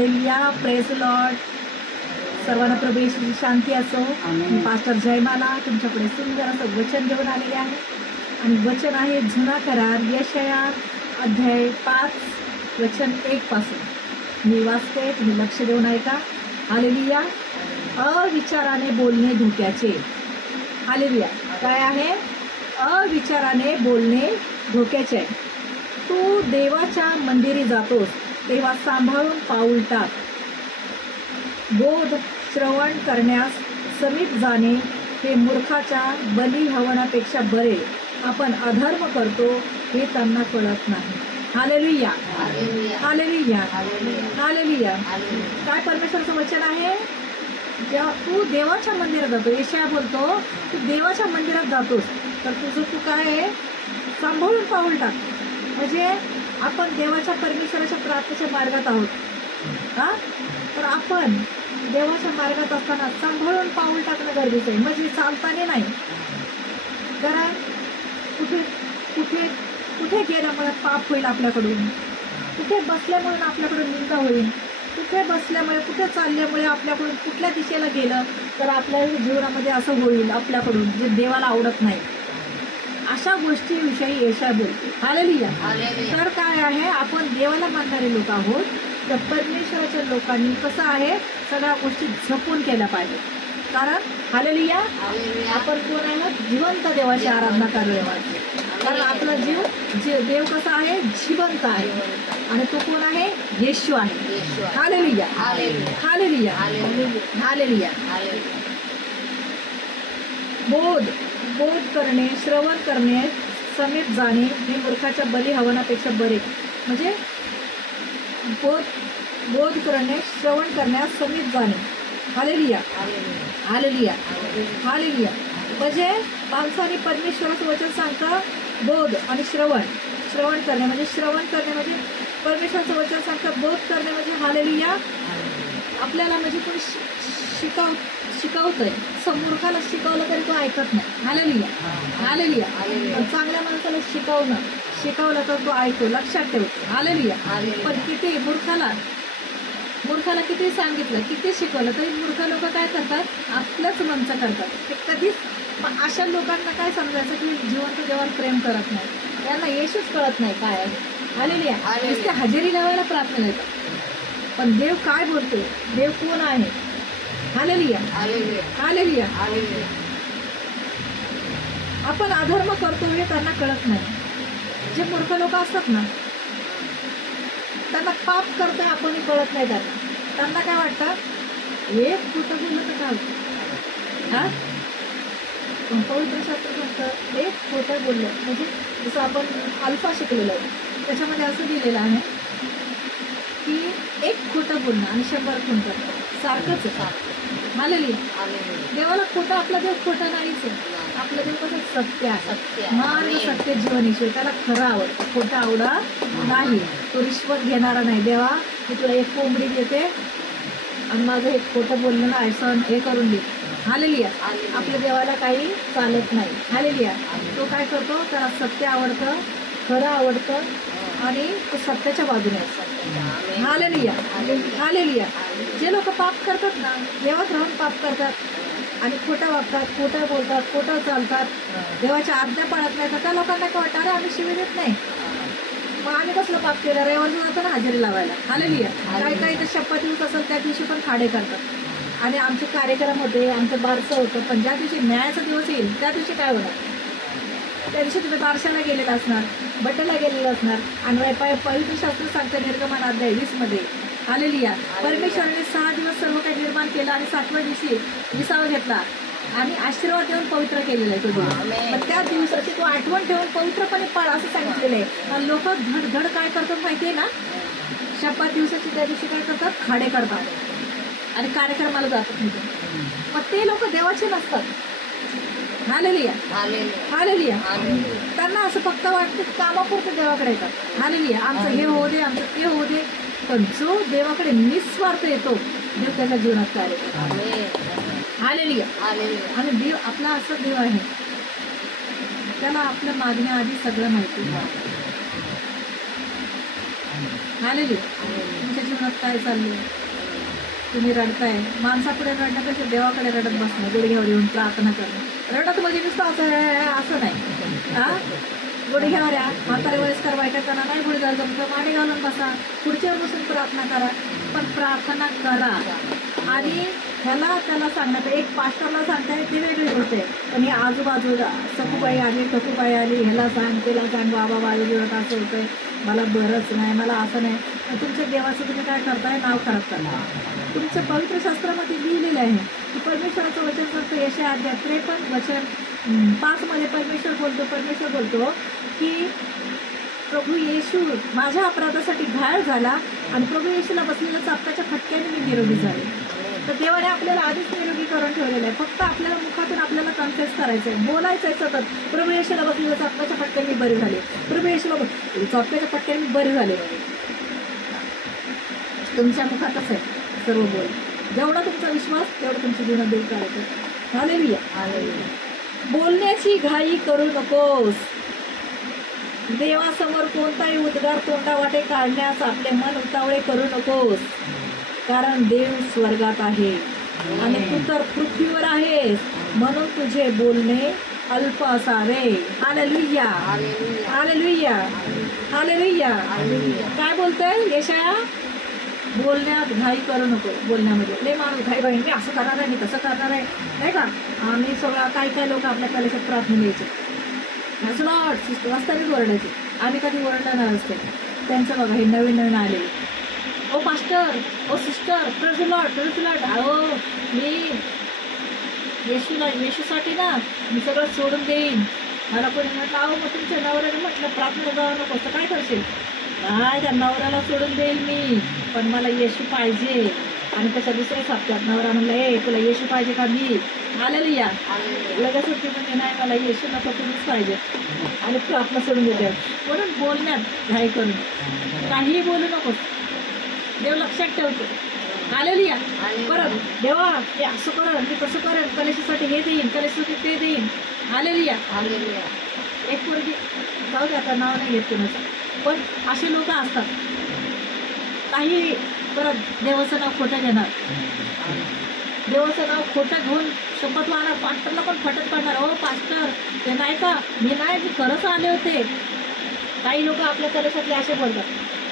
Hallelujah, praise Lord. सर्वांना प्रभू येशूची शांती असो. मी pastor Jaymala तुमच्याकडे सुंदर असं वचन घेऊन आलेले आहे आणि वचन आहे जुना करार यशाया अध्याय 5 वचन 1 पासून मी वाचते. तुम्ही लक्ष देऊन ऐका. हालेलुया. अविचाराने बोलणे धोक्याचे. हालेलुया. काय आहे? अविचाराने बोलणे धोक्याचे आहे. तू देवाच्या मंदिरी जातोस तेव्हा सांभाळून पाऊल टाक. बोध श्रवण करण्यास समीप जाणे हे मूर्खाच्या बली हवनापेक्षा बरे. आपण अधर्म करतो हे त्यांना कळत नाही. Hallelujah, hallelujah, hallelujah. काय परमेश्वराचं वचन आहे? जेव्हा तू देवाच्या मंदिरात जातो, यशाया बोलतो तू देवाच्या मंदिरात जातोस तर तुझं तू काय आहे? सांभाळून पाऊल टाक. म्हणजे आपण देवाच्या परमेश्वराच्या प्रार्थनेच्या मार्गात आहोत. हा, तर आपण देवाच्या मार्गात असताना सांभाळून पाऊल टाकणं गरजेचं आहे. म्हणजे चालताना नाही. कारण कुठे कुठे कुठे गेल्यामुळे पाप होईल आपल्याकडून, कुठे बसल्यामुळे आपल्याकडून निंदा होईल, कुठे बसल्यामुळे कुठे चालल्यामुळे आपल्याकडून कुठल्या दिशेला गेलं तर आपल्या जीवनामध्ये असं होईल आपल्याकडून जे देवाला आवडत नाही. अशा गोष्टीविषयी यशाया बोलते. हालेलुया. तर काय आहे? आपण देवाला मानणारे लोक आहोत तर परमेश्वराच्या लोकांनी कसं आहे सगळ्या गोष्टी जपून केल्या पाहिजे. कारण हालेलुया आपण कोण आहोत? जिवंत देवाची आराधना करायला. कारण आपला देव कसा आहे? जिवंत आहे. आणि तो कोण आहे? येशू आहे. Hallelujah, hallelujah, hallelujah. बोध करणे, श्रवण करणे, समीप जाणे हे मूर्खाच्या बली हवनापेक्षा बरे. म्हणजे बोध करणे, श्रवण करण्यास समीप जाणे. Hallelujah, hallelujah, hallelujah. म्हणजे माणसाने परमेश्वराचं वचन सांगतं बोध आणि श्रवण करणे म्हणजे परमेश्वराचं वचन सांगतं. बोध करणे म्हणजे हालेलुया आपल्याला म्हणजे कोणी शिकवतंय. मूर्खाला शिकवलं तरी तो ऐकत नाही. Hallelujah, hallelujah. चांगल्या माणसाला शिकवलं तर तो ऐकतो, लक्षात ठेवतो. हालेलुया. पण किती मूर्खाला किती सांगितलं, किती शिकवलं तरी मूर्ख लोक काय करतात? आपलंच मनचं करतात. ते कधीच अशा लोकांना काय समजायचं की जिवंत देवाला प्रेम करत नाही. त्यांना येशूच कळत नाही काय आहे. हालेलुया. नुसते हजेरी लावायला प्रार्थना येतात. पण देव काय बोलतोय? देव कोण आहे? Hallelujah, hallelujah. आपण अधर्म करतो हे त्यांना कळत नाही. जे मूर्ख लोक असतात ना त्यांना पाप करतोय आपणही कळत नाही. त्यांना काय वाटतं? हे खोटं बोललं तर काय होतं? हा, पण पवित्र शास्त्र सांगतं एक खोटं बोललं म्हणजे जसं आपण अल्फा शिकलेलं आहे त्याच्यामध्ये असं दिलेलं आहे की एक खोटं बोलणं आणि 100 खून करणं सारखंच आहे. हालेलुया. देवाला खोटं, आपला देव खोटा नाहीच आहे. आपलं देव कसं सत्य आहे. मार्ग सत्य जीवन ईश्वर. त्याला खरं आवडतं, खोटं आवडत नाही. तो रिश्वत घेणारा नाही. देवा मी तुला एक कोंबडी देते आणि माझं हे खोटं बोलणं ना सण हे करून दे. हालेलुया. आपल्या देवाला काही चालत नाही. हालेलुया. तो काय करतो? त्याला सत्य आवडतं, खरं आवडतं आणि तो सत्याच्या बाजूने असतो. Hallelujah, hallelujah. जे लोक पाप करतात ना, देवात राहून पाप करतात आणि खोटं वागतात, खोटं बोलतात, खोटं चालतात, देवाच्या आज्ञा पाळत नाही, तर त्या लोकांना काय वाटतं? अरे आम्ही शिवी देत नाही, मग आम्ही कसलं पाप केलं? रविवारचं जातो ना हजेरी लावायला. हालेलुया. काही तर शपथ दिवस असेल त्या दिवशी पण खाडे करतात आणि आमचे कार्यक्रम होते, आमचं बारसं होतं. पण ज्या दिवशी न्यायाचा दिवस येईल त्या दिवशी काय होणार? त्या दिवशी तुम्ही बारशाला गेलेला असणार, बड्डेला गेलेलं असणार. आणि पवित्र शास्त्र सांगतं निर्गमन अध्याय 20 मध्ये हालेलुया परमेश्वराने 6 दिवस सर्व काही निर्माण केलं आणि 7व्या दिवशी विसावा घेतला आणि आशीर्वाद देऊन पवित्र केलेलं आहे तो दिवस. मग त्या दिवसाची तो आठवण ठेवून पवित्रपणे पाळ असं सांगितलेलं आहे. आणि लोक धड काय करतात माहिती आहे ना? शपथ दिवसाची त्या दिवशी काय करतात? खाडे करतात आणि कार्यक्रमाला जातात. मग ते लोक देवाचे नसतात. Hallelujah, hallelujah. त्यांना असं फक्त वाटतं कामापुरतं देवाकडे येतात. हालेलुया. आमचं हे होऊ दे, आमचं ते होऊ दे. पण जो देवाकडे निस्वार्थ येतो देव त्याच्या जीवनात कार्य करतो. हालेलुया. आणि देव आपला असं देव आहे त्याला आपल्या मागण्याआधी सगळं माहिती आहे. हालेलुया. तुमच्या जीवनात काय चाललंय? तुम्ही रडताय, माणसापुढे रडण्यापेक्षा देवाकडे रडत बसणं, गुडघ्यावर येऊन प्रार्थना करणं. रडत म्हणजे नुसतं असं नाही. हा, गुडघ्यावर या. म्हातारे वयस्कर बायकांना नाही गुडघ्यावर जमतं, मांडी घालून बसा, खुर्चीवर बसून प्रार्थना करा, पण प्रार्थना करा. आणि त्याला सांगण्यात, एक पास्टरला सांगताय ती वेगळी गोष्ट आहे, पण ही आजूबाजूला सखूबाई आली, ठकूबाई आली, ह्याला सांग त्याला सांग, बाबा माझ्या जीवनात असं होतंय, मला बरंच नाही, मला असं नाही. तुमच्या देवाचं तुम्ही काय करताय? नाव खराब करता. तुमच्या पवित्र शास्त्रामध्ये लिहिलेलं आहे की परमेश्वराचं वचन सांगतो, यशाया अध्याय 53 वचन 5 मध्ये परमेश्वर बोलतो की प्रभू येशू माझ्या अपराधासाठी घायल झाला आणि प्रभू येशूला बसलेल्या चापकाच्या फटक्याने मी निरोगी झाले. तर देवाने आपल्याला आधीच निरोगी करून ठेवलेलं आहे. फक्त आपल्याला मुखातून आपल्याला कन्फेस करायचं आहे, बोलायचं आहे सतत, प्रभू येशूला बसलेल्या चापकाच्या फटक्याने मी बरे झाले, प्रभू येशूला चापकाच्या फटक्याने मी बरे झाले. तुमच्या मुखातच आहे सर्व बोल. जेवढा तुमचा विश्वास तेवढं तुमच्या जीवनात देव करायचं. हालेलुया. बोलण्याची घाई करू नकोस. देवासमोर कोणताही उद्गार तोंडावाटे काढण्यास आपले मन उतावळे करू नकोस, कारण देव स्वर्गात आहे आणि तू तर पृथ्वीवर आहेस, म्हणून तुझे बोलणे अल्प असावे. हालेलुया. हालेलुया. हालेलुया. काय बोलतोय यशाया? बोलण्यात घाई करू नको. बोलण्यामध्ये लय माणूस घाई घाई, मी असं करणार आहे, मी तसं करणार आहे, नाही का? आम्ही सगळं काय लोक आपल्या कलेशात प्रार्थना द्यायचे, सिस्टर रस्त्यानेच ओरडायचे. आम्ही कधी ओरडलं नाही असते. त्यांचं बघा हे नवीन आले, ओ पास्टर, ओ सिस्टर, प्रेझुलॉट. अहो मी येशूसाठी ना मी सगळं सोडून देईन. मला कोणी म्हटलं अहो मग तुमच्या नवऱ्याने म्हटलं प्रार्थना जाऊ नको, तर काय करशील? नाही, त्या नवऱ्याला सोडून देईल मी, पण मला येशू पाहिजे. आणि त्याच्या दुसऱ्या हप्त्यात नवरा म्हणला, ए तुला येशू पाहिजे का? मी हालेलुया. लगेच होती म्हणजे नाही, मला येशू नको, तुम्हीच पाहिजे, आणि प्रार्थना सोडून देते. म्हणून बोलण्यात घाई करून काहीही बोलू नकोस. देव लक्षात ठेवतो. हालेलुया. परत देवा हे असं करेन, मी तसं करेन, कलेशासाठी हे देईन, कलेशासाठी ते देईन. हालेलुया. एक पोरगी जाऊ दे, आता नाव नाही घेत कुणाचं, पण असे लोक असतात काही. परत देवाचं नाव खोटं घेणार, देवाचं नाव खोटं घेऊन शपथ वाहणार, पास्टरला पण फटक पडणार. हो पास्टर ते नाही का, मी खरंच आले होते. काही लोक आपल्या कलेशातले असे बोलतात,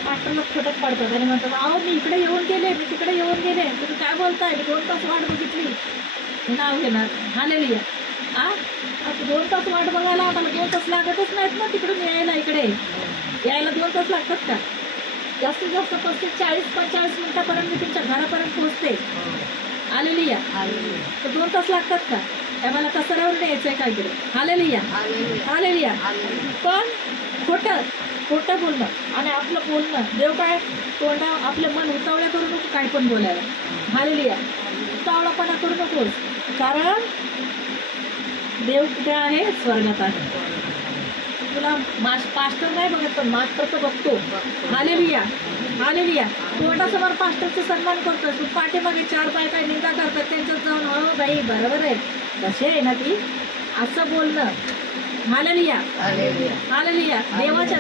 पास्टरला फटक पडतात आणि म्हणतात अहो मी इकडे येऊन गेले, मी तिकडे येऊन गेले, तुम्ही काय बोलताय, मी 2 तास वाट बघितली. हे नाव घेणार. हालेलुया. आता 2 तास वाट बघायला आम्हाला 2 तास लागतच नाहीत ना तिकडून यायला, इकडे यायला 2 तास लागतात का? जास्तीत जास्त 35-40-45 मिनिटापर्यंत मी तुमच्या घरापर्यंत पोहोचते. हालेलुया. तर 2 तास लागतात का? त्याला कसरावर यायचंय का इकडे? हालेलुया. हालेलुया. पण खोटं बोलणं आणि आपलं बोलणं, देव काय आपलं मन उतावळ्या करू नको काय पण बोलायला. हालेलुया. उतावळापणा करू नकोस, कारण देव कुठे आहे? स्वर्गात आहे. तुला पास्टर नाही बघत, पण मास्टर तर बघतो. हालेलुया. हालेलुया. तोंडासमोर पास्टरचा सन्मान करतो, तू पाठीमागे 4 बायका निंदा करतात, त्यांच्यात जाऊन हो बाई बरोबर आहे, कशी आहे ना ती, असं बोलणं. हालेलुया. हालेलुया.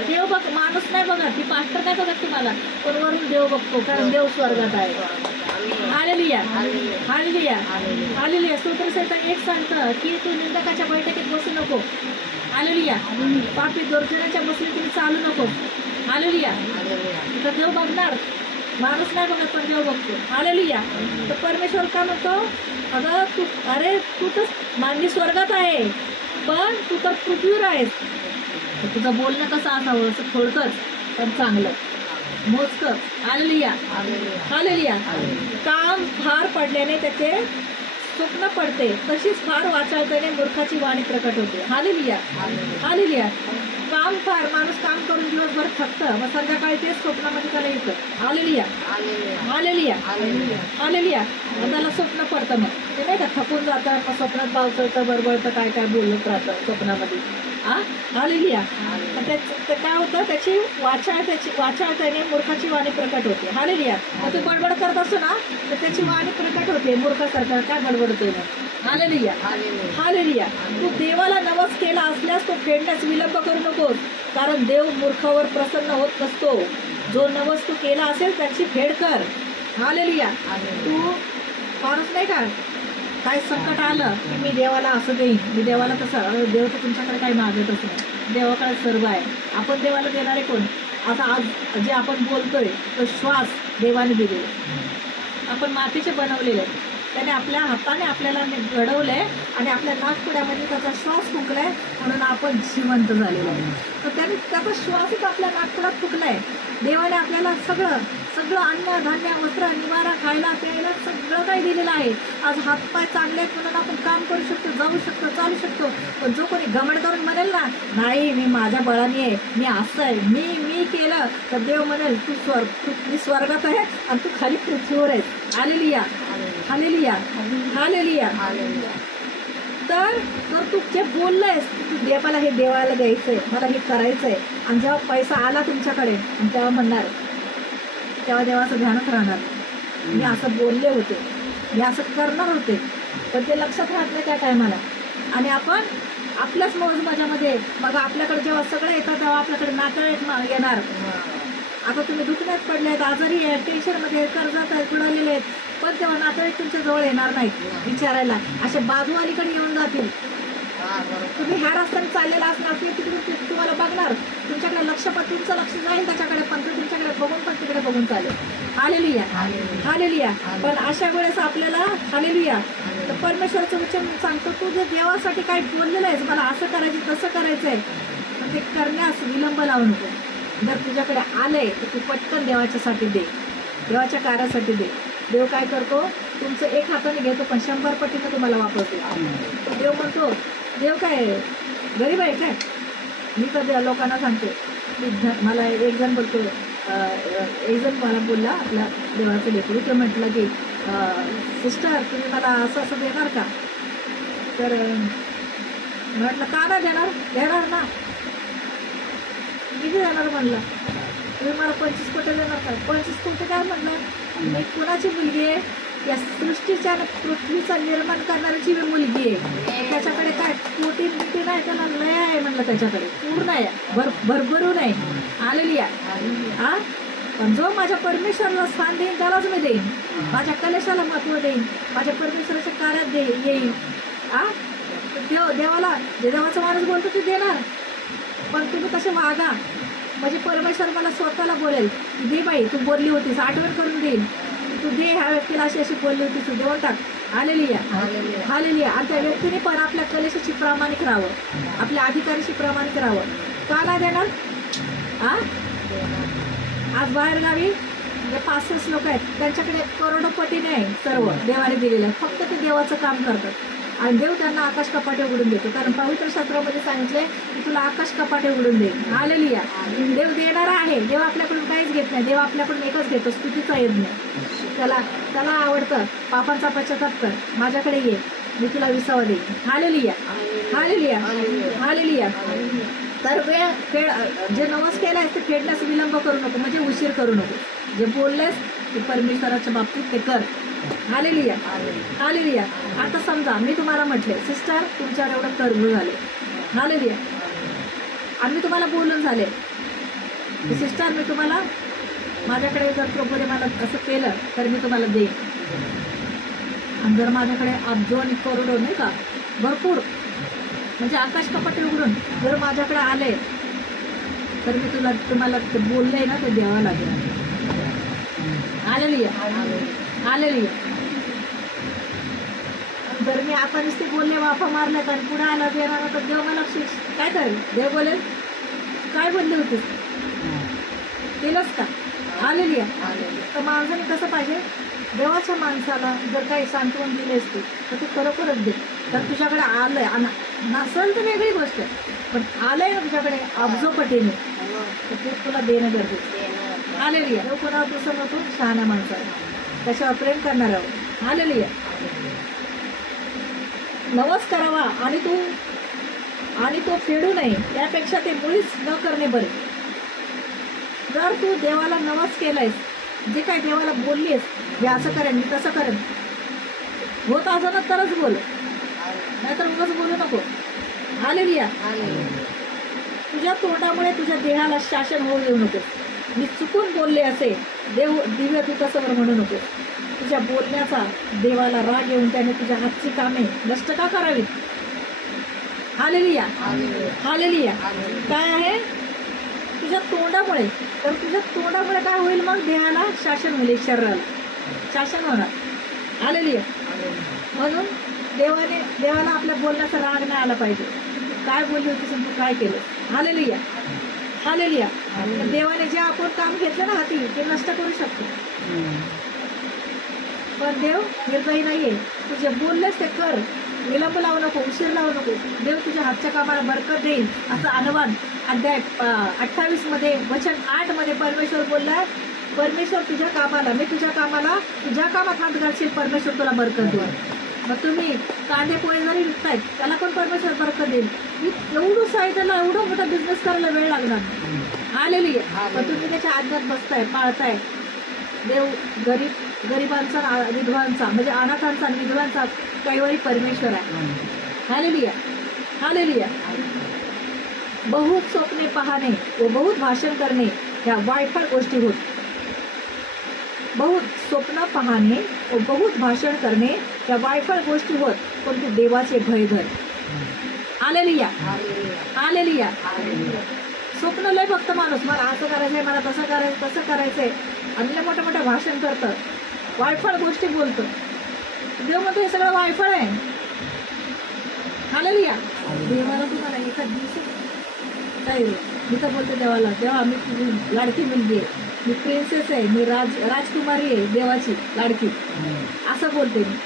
देव बघ, माणूस नाही बघत, ती पास्टर नाही बघत तुम्हाला, पण वरून देव बघतो, कारण देव स्वर्गात आहे. हालेलुया. हालेलुया. हालेलुया. स्तोत्र सैतान एक सांगतं की तू निंदकाच्या बैठकीत बसू नको. हालेलुया. पापी दुर्जनाच्या बसली तुम्ही चालू नको. हालेलुया. तर देव बघणार, माणूस नाही बघत, पण देव बघतो. हालेलुया. तर परमेश्वर काय म्हणतो, अगं तू तर मानवी स्वर्गात आहे, पण तू तर पृथ्वीवर आहेस. तुझं बोलणं कसं असावं? असं थोडकंच पण चांगलं, मोजकं. हालेलुया. हालेलुया. काम फार पडल्याने त्याचे स्वप्न पडते, तशीच फार वाचाळतेने मूर्खाची वाणी प्रकट होते. हालेलुया. हालेलुया. काम फार, माणूस काम करून दिवसभर थकतं, मग संध्याकाळी तेच स्वप्नामध्ये त्याला येतं. हालेलुया. हालेलुया. हालेलुया. मग त्याला स्वप्न पडतं, मग ते नाही का थकून जातं, मग स्वप्नात बावचळतं, बरबळतं, काय बोलत राहतं स्वप्नामध्ये. हालेलुया. ते काय होतं, त्याची वाचाळतेने मूर्खाची वाणी प्रकट होते. हालेलुया. मग तू बडबड करत असतो ना, तर त्याची वाणी प्रकट होते, मूर्खासारखा काय बडबडतोय मग. हालेलुया. हालेलुया. तू देवाला नवस केला असल्यास तो फेडण्यास विलंब करू नकोस, कारण देव मूर्खावर प्रसन्न होत नसतो. जो नवस तू केला असेल त्याची फेड कर. हालेलुया. तू फारच नाही का काय संकट आलं की मी देवाला असं देईन, मी देवाला तसं, देव तर तुमच्याकडे काही मागतच नाही, देवाकडे सर्व आहे. आपण देवाला देणारे कोण? आता आज जे आपण बोलतोय तो श्वास देवाने दिलेला, आपण मातीचे बनवलेले, त्याने आपल्या हाताने आपल्याला घडवलंय आणि आपल्या नाकपुड्यामध्ये त्याचा श्वास फुंकलाय म्हणून आपण जिवंत झालेलो आहे. तर त्याने त्याचा श्वासच आपल्या नाकपुड्यात फुंकलाय. देवाने आपल्याला सगळं सगळं अन्न धान्य वस्त्र निवारा खायला प्यायला सगळं काही दिलेलं आहे. आज हातपाय चांगले आहेत म्हणून आपण काम करू शकतो, जाऊ शकतो, चालू शकतो. पण जो कोणी घमंड करून म्हणेल ना नाही मी माझ्या बळाने आहे, मी असं आहे, मी केलं, तर देव म्हणेल मी स्वर्गात आहे आणि तू खाली पृथ्वीवर आहेस. हालेलुया. हालेलुया. हालेलुया. तर तू जे बोललंयस तू देवाला हे देवाला द्यायचंय, मला हे करायचंय, आणि जेव्हा पैसा आला तुमच्याकडे आणि तेव्हा म्हणणार, तेव्हा देवाचं ध्यानच राहणार मी असं बोलले होते, मी असं करणार होते, पण ते लक्षात राहत नाही त्या टायमाला. आणि आपण आपल्याच मौज मजामध्ये मग आपल्याकडे जेव्हा सगळं येतं तेव्हा आपल्याकडे नातेवाईक येणार. आता तुम्ही दुखण्यात पडले आहेत, आजारी आहेत, टेन्शनमध्ये कर्जात आहेत, बुडालेले आहेत, पण तेव्हा नातेवाईक तुमच्या जवळ येणार नाहीत विचारायला, असे बाजूवालीकडे येऊन जातील. तुम्ही ह्या रस्त्याने चाललेला असणार ते तिकडे तुम्हाला बघणार, तुमच्याकडे लक्ष, पण तुमचं लक्ष जाईल त्याच्याकडे, पण तो तुमच्याकडे बघून पण तिकडे बघून चालेल. हालेलुया. हालेलुया. पण अशा वेळेस आपल्याला हालेलुया तर परमेश्वराचं वचन सांगतो, तू जर देवासाठी काही बोललेलं आहेस, मला असं करायचं तसं करायचं आहे, पण ते करण्यास विलंब लावू नको. जर तुझ्याकडे आलंय तर तू पटकन देवाच्यासाठी दे, देवाच्या कार्यासाठी दे. देव काय करतो, तुमचं एक हाताने घेतो पण 100 पटीनं तुम्हाला वापरतो. देव म्हणतो, देव काय गरीब आहे काय? मी तर लोकांना सांगते, मला एक जण बोलतो, एक जण मला बोलला आपल्या देवाचं लेकरू, ते म्हटलं की सिस्टर तुम्ही मला असं असं देणार का? तर म्हटलं का नाही देणार, देणार ना, किती देणार म्हणलं, तुम्ही मला 25 कोटी देणार का? 25 कोटी काय म्हणलं, मी कुणाची मुलगी आहे? या सृष्टीच्या पृथ्वीचा निर्माण करणाऱ्याची मी मुलगी आहे. त्याच्याकडे काय कोटी बिटी नाही, त्याला लय आहे म्हणलं, त्याच्याकडे पूर्ण आहे, भरभरून आहे. हालेलुया. हा, पण जो माझ्या परमेश्वराला स्थान देईन त्यालाच मी देईन, माझ्या कलेशाला महत्त्व देईन, माझ्या परमेश्वराच्या कार्यात येईन. हा, देवाला जे देवाचा माणूस बोलतो ते देणार, पण तुम्ही तसे वागा म्हणजे परमेश्वर मला स्वतःला बोलेल, दे बाई तू बोलली होतीस, आठवण करून देईल, तू दे ह्या व्यक्तीला अशी अशी बोलली होतीस, तू देऊन टाक. हालेलुया. हालेलुया. आणि त्या व्यक्तीने पण आपल्या कलेशाशी प्रामाणिक राहावं, आपल्या अधिकारीशी प्रामाणिक राहावं. का नाही देणार? हा, आज बाहेरगावी जे 5-6 लोक आहेत त्यांच्याकडे करोडोपटीने आहे सर्व देवाने दिलेलं आहे, फक्त ते देवाचं काम करतात आणि देव त्यांना आकाश कपाटे उघडून देतो. कारण पवित्र शास्त्रामध्ये सांगितलंय की तुला आकाश कपाटे उघडून दे. हालेलुया. देव देणारा आहे, देव आपल्याकडून काहीच घेत नाही, देव आपल्याकडून एकच घेतो, स्तुतीचा यज्ञ. त्याला आवडतं, पापांचा पश्चाताप कर, माझ्याकडे ये, मी तुला विसावा देईन. हालेलुया. हालेलुया. हालेलुया. तर फेड जे नवस केलाय ते फेडण्यास विलंब करू नको, म्हणजे उशीर करू नको. जे बोललेस ते परमेश्वराच्या बाबतीत ते कर. हालेलुया. हालेलुया. आता समजा मी तुम्हाला म्हटले सिस्टर तुमच्यावर एवढं कर्ज झाले, हालेलुया, आणि मी तुम्हाला बोलून झाले सिस्टर मी तुम्हाला माझ्याकडे जर प्रभूने मला असं केलं तर मी तुम्हाला देईन. आणि जर माझ्याकडे अब्जो आणि करोडो नाही का भरपूर म्हणजे आकाश कपाटे उघडून जर माझ्याकडे आले तर मी तुम्हाला ते बोलले ना ते द्यावं लागेल. हालेलुया. हालेलुया. जर मी आता नुसते बोलले वाफा मारल्या तर पुढे आला देणार तर देव मला काय करेल? देव बोलेल काय बोलले होते केलंच का? हालेलुया. तर माणसाने कसं पाहिजे, देवाच्या माणसाला जर काही सांत्वन दिले असते तर तू खरोखरच दे. तर तुझ्याकडे आलंय नसेल तर वेगळी गोष्ट आहे, पण आलंय ना तुझ्याकडे अब्जोपटीने तर ते तुला देणं गरजेचं. हालेलुया. देव कोणावर प्रसन्न होतो? शहाण्या माणसाला, त्याच्यावर प्रेम करणार आहोत. हालेलुया. नवस करावा आणि तो फेडू नये त्यापेक्षा ते मुळीच न करणे बरे. जर तू देवाला नवस केलायस, जे काय देवाला बोललीस हे असं करेन मी तसं करेन, होत असं ना तरच बोल, नाहीतर उगाच बोलू नको. हालेलुया. तुझ्या तोंडामुळे तुझ्या देहाला शासन होऊ देऊ नको. मी चुकून बोलले असे देव दिव्य दूतासमोर म्हणू नको. तुझ्या बोलण्याचा देवाला राग येऊन त्याने तुझ्या हातची कामे नष्ट का करावीत. Hallelujah hallelujah. काय आहे तुझ्या तोंडामुळे, तर तुझ्या तोंडामुळे काय होईल मग देहाला शासन होईल, शरीराला शासन होणार. हालेलुया. म्हणून देवाला आपल्या बोलण्याचा राग नाही आला पाहिजे. काय बोलली होती तू काय केलं. Hallelujah hallelujah. देवाने जे आपण काम घेतलं ना हाती ते नष्ट करू शकतो, पण देव निर्दयी नाहीये. तू जे बोललेस ते कर, विलंब लावू नको, उशीर लावू नको. देव तुझ्या हातच्या कामाला बरकत देईल. असं अनुवाद अध्याय 28 मध्ये वचन 8 मध्ये परमेश्वर बोललाय, परमेश्वर तुझ्या कामाला, मी तुझ्या कामाला, तुझ्या कामात हात घालशील, परमेश्वर तुला बरकत देईल. मग तुम्ही कांदे पोळे जरी विकतायत त्याला पण परमेश्वर बरकत देईल. एवढं आहे त्याला, एवढा मोठा बिझनेस करायला वेळ लागणार. हालेलुया. पण तुम्ही त्याच्या आज्ञात बसताय, पाळताय. देव गरिबांचा विधवांचा म्हणजे अनाथांचा आणि विधवांचा कैवारी परमेश्वर आहे. Hallelujah hallelujah. बहुत स्वप्ने पाहणे व बहुत भाषण करणे ह्या वायफळ गोष्टी होत. बहुत स्वप्न पाहणे व बहुत भाषण करणे ह्या वायफळ गोष्टी होत, पण तू देवाचे भय धर. Hallelujah hallelujah. स्वप्न लय फक्त माणूस, मला असं करायचंय, मला तसं करायचं, तसं करायचंय, आणि मोठ्या मोठ्या भाषण करतं, वायफळ गोष्टी बोलतं. देव म्हणतो हे सगळं वायफळ आहे. हालेलुया. देवाला तुम्हाला एका दिवशी काय मी तर बोलते देवाला, देवा मी तुझी लाडकी मुलगी आहे, मी प्रिन्सेस आहे, मी राजकुमारी आहे, देवाची लाडकी, असं बोलते मी.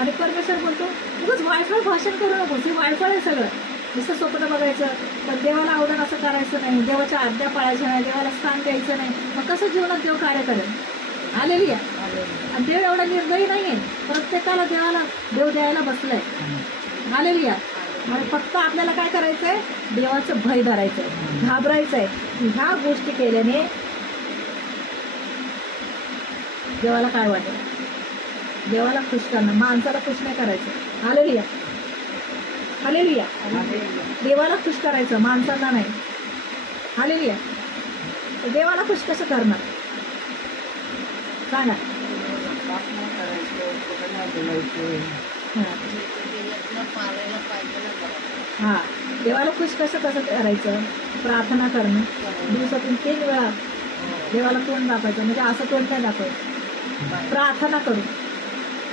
आणि परमेश्वर बोलतो उगाच वायफळ भाषण करू नकोस, हे वायफळ आहे सगळं. नुसतं स्वप्न बघायचं, पण देवाला आवडून असं करायचं नाही, देवाच्या आज्ञा पाळायच्या नाही, देवाला स्थान द्यायचं नाही. मग कसं जीवनात देव कार्य करेल. हालेलुया. आणि देव एवढा निर्दयी नाहीये, प्रत्येकाला देव द्यायला बसलाय. हालेलुया. आणि फक्त आपल्याला काय करायचंय, देवाचं भय धरायचंय, घाबरायचंय. ह्या गोष्टी केल्याने देवाला काय वाटेल, देवाला खुश करणं, माणसाला खुश नाही करायचं. Hallelujah hallelujah. देवाला खुश करायचं, माणसांना नाही. हालेलुया. देवाला खुश कसं करणार सांगा. हा, देवाला खुश कसं करायचं. प्रार्थना करणं, दिवसातून 3 वेळा देवाला तोंड दाखवायचं, म्हणजे असं तोंड नाही दाखवायचं. प्रार्थना करू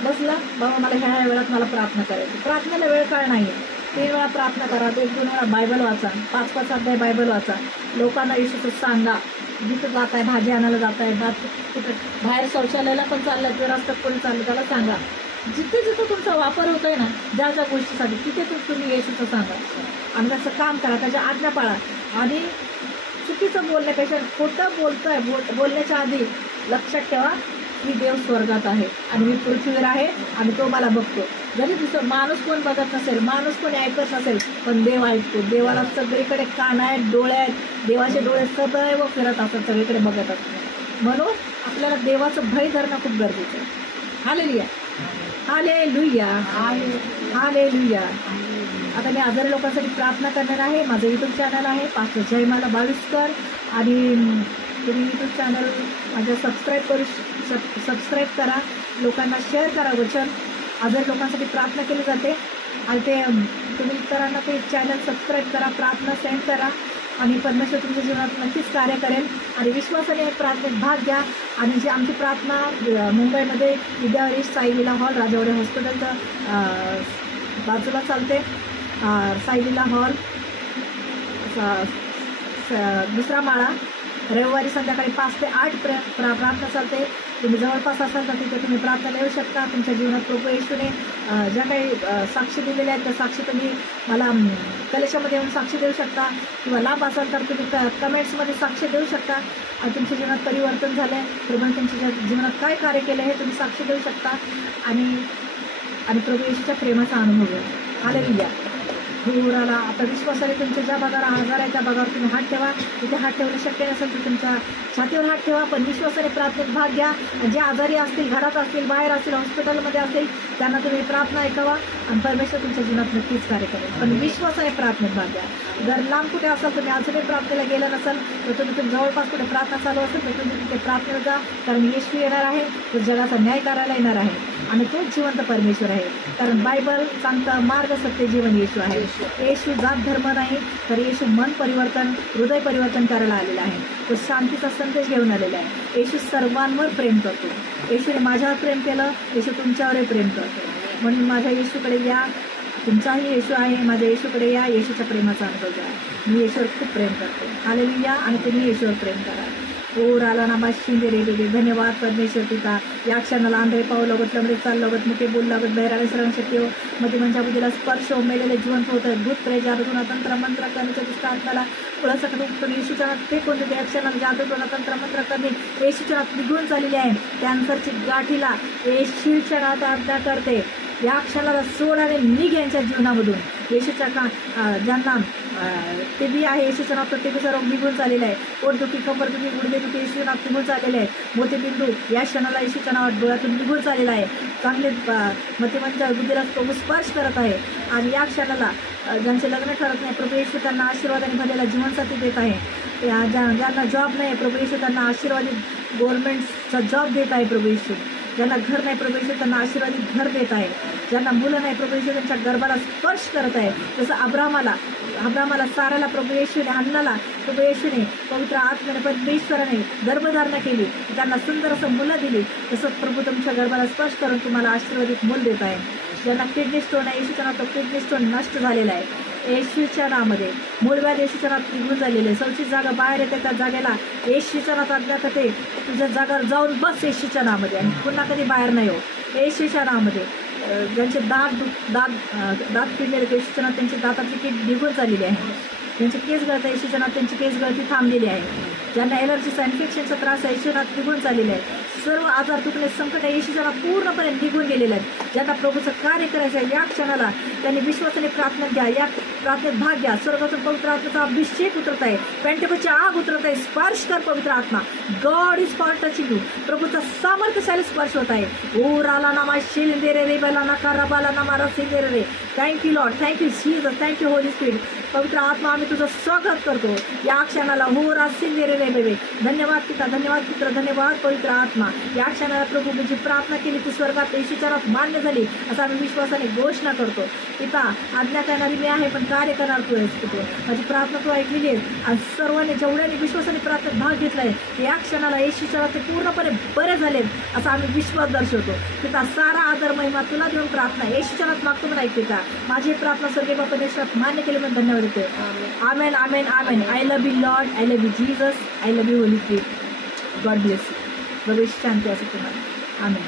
बसला बाबा, मला ह्या वेळात मला प्रार्थना करायची. प्रार्थनेला वेळ काळ नाही. 3 वेळा प्रार्थना करा, 1-2 वेळा बायबल वाचा, 5-5 अध्याय बायबल वाचा. लोकांना येशूचं सांगा. जिथं जात आहे, भाजी आणायला जात आहे, कुठं बाहेर शौचालयाला पण चाललं, जर रस्त्यात कोणी चाललं त्याला सांगा. जिथे जिथं तुमचा वापर होतोय ना, ज्या ज्या गोष्टीसाठी, तिथे तुम्ही येशूचं सांगा आणि त्याचं काम करा, त्याच्या आज्ञा पाळा. आणि चुकीचं बोलण्यापेक्षा खोटं बोलण्याच्या आधी लक्षात ठेवा की देव स्वर्गात आहे आणि मी पृथ्वीवर आहे आणि तो मला बघतो. जरी माणूस कोण बघत नसेल, माणूस कोणी ऐकत नसेल, पण देव ऐकतो. देवाला सगळीकडे कान आहेत, डोळे आहेत, देवाचे डोळे सदैव फिरत असतात, सगळीकडे बघत असतात. म्हणून आपल्याला देवाचं भय धरणं खूप गरजेचं आहे. Hallelujah hallelujah hallelujah. आता मी आजारी लोकांसाठी प्रार्थना करणार आहे. माझं यूट्यूब चॅनल आहे पास्टर जयमाला बाविस्कर, आणि तुम्ही यूट्यूब चॅनल माझं सबस्क्राईब करा, लोकांना शेअर करा. वचन आजारी लोकांसाठी प्रार्थना केली जाते आणि ते तुम्ही इतरांना ते चॅनल सबस्क्राईब करा, प्रार्थना सेंड करा, आणि परमेश्वर तुमच्या जीवनात नक्कीच कार्य करेल. आणि विश्वासाने प्रार्थनेत भाग घ्या. आणि जी आमची प्रार्थना मुंबईमध्ये विद्यावरीश साईलीला हॉल, राजावडे हॉस्पिटलचं बाजूला चालते. साईलीला हॉल, 2रा माळा, रविवारी संध्याकाळी 5 ते 8 प्रार्थना चालते. तुम्ही जवळपास असाल तर तिथे तुम्ही प्रार्थना येऊ शकता. तुमच्या जीवनात प्रभू येशूने ज्या काही साक्षी दिलेल्या आहेत त्या साक्षी तुम्ही मला कलेशामध्ये येऊन साक्षी देऊ शकता, किंवा लांब असाल तर तुम्ही कमेंट्समध्ये साक्षी देऊ शकता. आणि तुमच्या जीवनात परिवर्तन झालं आहे, प्रभूने तुमच्या जीवनात काय कार्य केलं हे तुम्ही साक्षी देऊ शकता. आणि प्रभू येशूच्या प्रेमाचा अनुभव घ्या. हालेलुया. धुराला आता विश्वासाने तुमच्या ज्या भागावर आजार आहे त्या भागावर तुम्ही हात ठेवा. तिथे हात ठेवणं शक्य नसेल तर तुमच्या छातीवर हात ठेवा, पण विश्वासाने प्रार्थनेत भाग घ्या. जे आजारी असतील, घरात असतील, बाहेर असतील, हॉस्पिटलमध्ये असतील, त्यांना तुम्ही प्रार्थना ऐकावा. आणि परमेश्वर तुमच्या जीवनात नक्कीच कार्य करेल. पण विश्वासाने प्रार्थनेत भाग घ्या. जर लांब कुठे असाल, तुम्ही अजूनही प्रार्थनेला गेला नसाल, तर तुम्ही जवळपास कुठे प्रार्थना चालू असेल तर तुम्ही तिथे प्रार्थनेला जा. कारण येशू येणार आहे, तो जगाचा न्याय करायला येणार आहे आणि तोच जिवंत परमेश्वर आहे. कारण बायबल सांगतं मार्ग सत्य जीवन येशू आहे. येशू जात धर्म नाही, तर येशू मन परिवर्तन, हृदय परिवर्तन करायला आलेला आहे. तो शांतीचा संदेश घेऊन आलेला आहे. येशू सर्वांवर प्रेम करतो. येशूने माझ्यावर प्रेम केलं, येशू तुमच्यावरही प्रेम करतो. म्हणून माझ्या येशूकडे या. तुमचाही येशू आहे, माझ्या येशूकडे या. येशूच्या प्रेमाचा अनुभव घ्या. मी येशूवर खूप प्रेम करते. हालेलुया. आणि तुम्ही येशूवर प्रेम करा. ओ राला नामा शिंदे रे रे. धन्यवाद परमेश्वर पिता. या क्षणाला आंधळे पाहू लागत, लंगडे चाल लागत, मुके बोल लागत, बहिरावे सर्व शक्य हो, मग म्हणजे बुद्धीला स्पर्श हो, मेलेले जिवंत होत आहेत, भूत प्रेत जादूटून तंत्र मंत्र करण्याच्या दुष्टात्म्याला पुळासकट उपटून येशूच्या नात फेकून देते. या क्षणाला जादूटून तंत्र मंत्र करणे येशूच्या नात निघून चाललेली आहे. कॅन्सरची गाठीला येशूच्या नात आज्ञा करते. या क्षणाला सोड आणि निघ यांच्या जीवनामधून. येशूच्या ज्यांना टीबी आहे, येशूच्या नावात टीबीचा रोग निघून चाललेला आहे. पोटदुखी, कंबरदुखी, गुडघेदुखी येशूच्या नावात निघून चाललेले आहे. मोतीबिंदू या क्षणाला येशूच्या नावात डोळ्यातून निघून चाललेला आहे. चांगले मतिमंच्या बुद्धीला तो स्पर्श करत आहे. आणि या क्षणाला ज्यांचे लग्न ठरत नाही, प्रभू येशू त्यांना आशीर्वादाने भरलेला जीवनसाथी देत आहे. ज्यांना जॉब नाही, प्रभू येशू त्यांना आशीर्वादित गव्हर्नमेंटचा जॉब देत आहे. प्रभू येशू ज्यांना घर नाही, प्रभू येशू त्यांना आशीर्वादित घर देत आहे. ज्यांना मुलं नाही, प्रभू येशू त्यांच्या गर्भाला स्पर्श करत आहे. जसं अब्रामाला साराला प्रभू येशूने, हन्नाला प्रभू येशूने पवित्र आत्म्याने परमेश्वराने गर्भधारणा केली, त्यांना सुंदर असं मुलं दिली. तसंच प्रभू तुमच्या गर्भाला स्पर्श करून तुम्हाला आशीर्वादित मूल देत आहे. ज्यांना किडनी स्टोन आहे, येशूच्या नावात किडनी स्टोन नष्ट झालेला आहे. येशूच्या नावामध्ये मूळव्याध येशूच्या नावात निघून झालेले. सौची जागा बाहेर येते, त्या जागेला येशूच्या नावात आज्ञा करते, तुझ्या जागावर जाऊन बस येशूच्या नावामध्ये आणि पुन्हा कधी बाहेर नाही हो. येशूच्या नावामध्ये ज्यांचे दात किडलेले, येशूच्या नावात त्यांची दाताची कीड निघून झालेली आहे. ज्यांचे केस गळत, येशूच्या नावात त्यांची केस गळती थांबलेली आहे. ज्यांना एलर्जीचा इन्फेक्शनचा त्रास आहे, येशूच्या नावात निघून झालेला आहे. सर्व आजार दुखणे संकट येशूच्या नावात पूर्णपणे निघून गेलेले आहेत. ज्यांना प्रभूचं कार्य करायचं आहे, या क्षणाला त्यांनी विश्वासाने प्रार्थना घ्या. या प्रार्थनेत भाग घ्या. स्वर्गातून पवित्र आत्म्याचा अभिषेक उतरत आहे, पेंटेकोची आग उतरत आहे. स्पर्श कर पवित्र आत्मा. God is for touching you. प्रभूचा सामर्थ्यशाली स्पर्श होत आहे. ओ राला नामा शिंदे रे बाला नका रबाला नामा रसिंदे रे. Thank you Lord, thank you Jesus, thank you Holy Spirit. पवित्र आत्मा, आम्ही तुझं स्वागत करतो या क्षणाला. हो रासिंदे रे बेबे. धन्यवाद पिता, धन्यवाद पुत्र, धन्यवाद पवित्र आत्मा. या क्षणाला प्रभू जी प्रार्थना केली ती स्वर्गात येशूच्या नावात मान्य झाली असं आम्ही विश्वासाने घोषणा करतो. पिता, आज्ञा करणारी मी आहे, पण कार्य करणार तू आहेस. तू माझी प्रार्थना तू ऐकलेली आहे आणि सर्वांनी जेवढ्याने विश्वासाने प्रार्थनेत भाग घेतलाय या क्षणाला येशूच्या नावात ते पूर्णपणे बरे झालेत असं आम्ही विश्वास दर्शवतो. पिता, सारा आदर महिमा तुला देऊन प्रार्थना येशूच्या नावात मागतो म्हणून ऐकते का. माझी प्रार्थना स्वर्गीय बापा देशात मान्य केली म्हणून धन्यवाद देते. Amen, amen, amen. I love you Lord, I love you Jesus, I love you Holy Spirit. God bless you. प्रभू शांती असो तुम्हाला. आमेन.